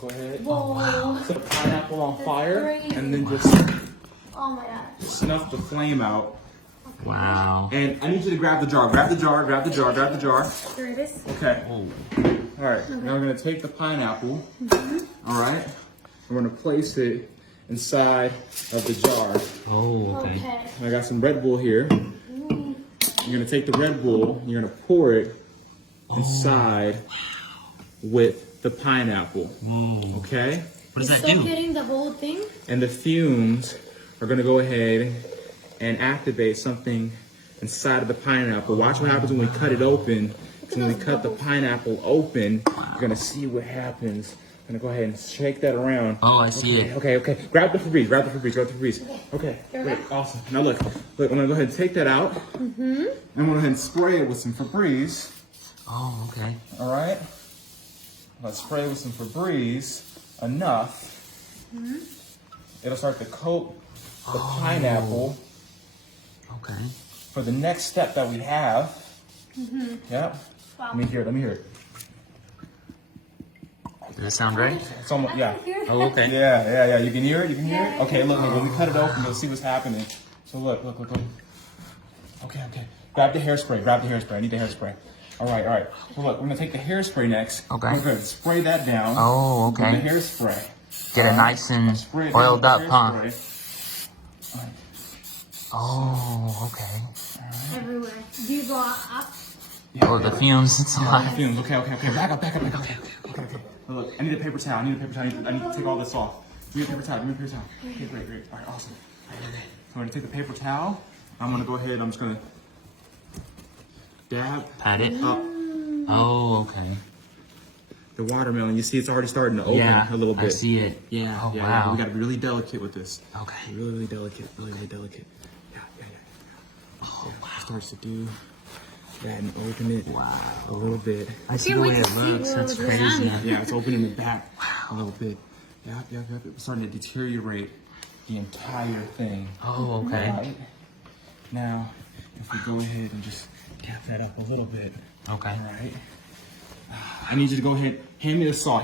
Go ahead. Whoa. Set a pineapple on fire, crazy. and then just Oh my gosh. snuff the flame out. Wow. And I need you to grab the jar. Grab the jar. Grab the jar. Grab the jar. Here it is. Okay. Oh. All right. Now we're gonna take the pineapple. All right. We're gonna place it inside of the jar. Oh, okay. Okay. I got some Red Bull here. You're gonna take the Red Bull. You're gonna pour it inside with the pineapple. Whoa. Okay. What does that Still do? getting the whole thing? And the fumes are gonna go ahead and activate something inside of the pineapple. Watch what happens when we cut it open. So when we cut the pineapple open, you're gonna see what happens. I'm gonna go ahead and shake that around. Oh, I see it. Okay. Grab the Febreze. Grab the Febreze. Okay. Great. Awesome. Now look. I'm gonna go ahead and take that out. I'm gonna go ahead and spray it with some Febreze. Oh, okay. All right. Let's spray it with some Febreze enough. It'll start to coat the pineapple Okay. for the next step that we have. Yep. Wow. Let me hear it. Does that sound right? It's almost, yeah. Oh, okay. Yeah. You can hear it? Yeah. Okay, look, when we cut it open, you'll see what's happening. So look. Okay. Grab the hairspray. I need the hairspray. All right. So look, we're gonna take the hairspray next. Okay. We're gonna spray that down. Oh, With okay. the hairspray. Get it nice and Spray it down oiled with up, the huh? hairspray. All right. Oh, okay. Everywhere. Do you go up? Oh, the fumes. It's a lot. Fumes. Okay. Back up. Okay. Now look, I need a paper towel. I need to take all this off. Give me a paper towel. Okay, great. All right, awesome. So I'm gonna take the paper towel. I'm gonna go ahead. I'm just gonna dab Pat it. up Oh, okay. the watermelon. You see, it's already starting to open Yeah, a little bit. I see it. Yeah. Oh, yeah. wow. We gotta be really delicate with this. Okay. Really delicate. Really delicate. Yeah. Oh, It wow. starts to do that and open it a little bit. I see Can't the way wait it to see looks. what That's it was crazy. on. Yeah, it's opening the back a little bit. Yep. It's starting to deteriorate the entire thing. Oh, okay. Right? Now, if we go ahead and just tap that up a little bit. Okay. All right. I need you to go ahead. Hand me the saw.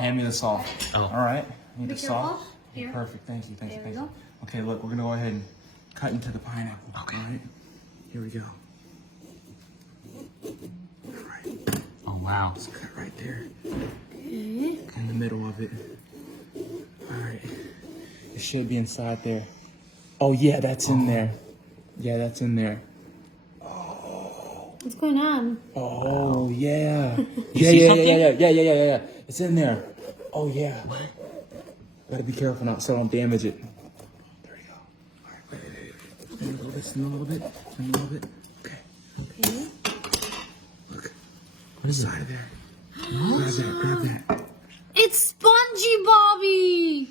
Oh. All right. I need Be the saw. careful. Here. Perfect. Thank you. There we go. Okay, look, we're gonna go ahead and cut into the pineapple. Okay. All right. Here we go. All right. Oh, wow. Cut right there Okay. in the middle of it. All right. It should be inside there. Oh yeah, that's in there. Yeah, that's in there. What's going on? Oh yeah. see something? Yeah. It's in there. Oh yeah. Gotta be careful not so I don't damage it. There we go. All right, wait. Spin a little bit. Okay. Okay. Look. What is it? Inside of there. Grab that. It's Spongy Bobby!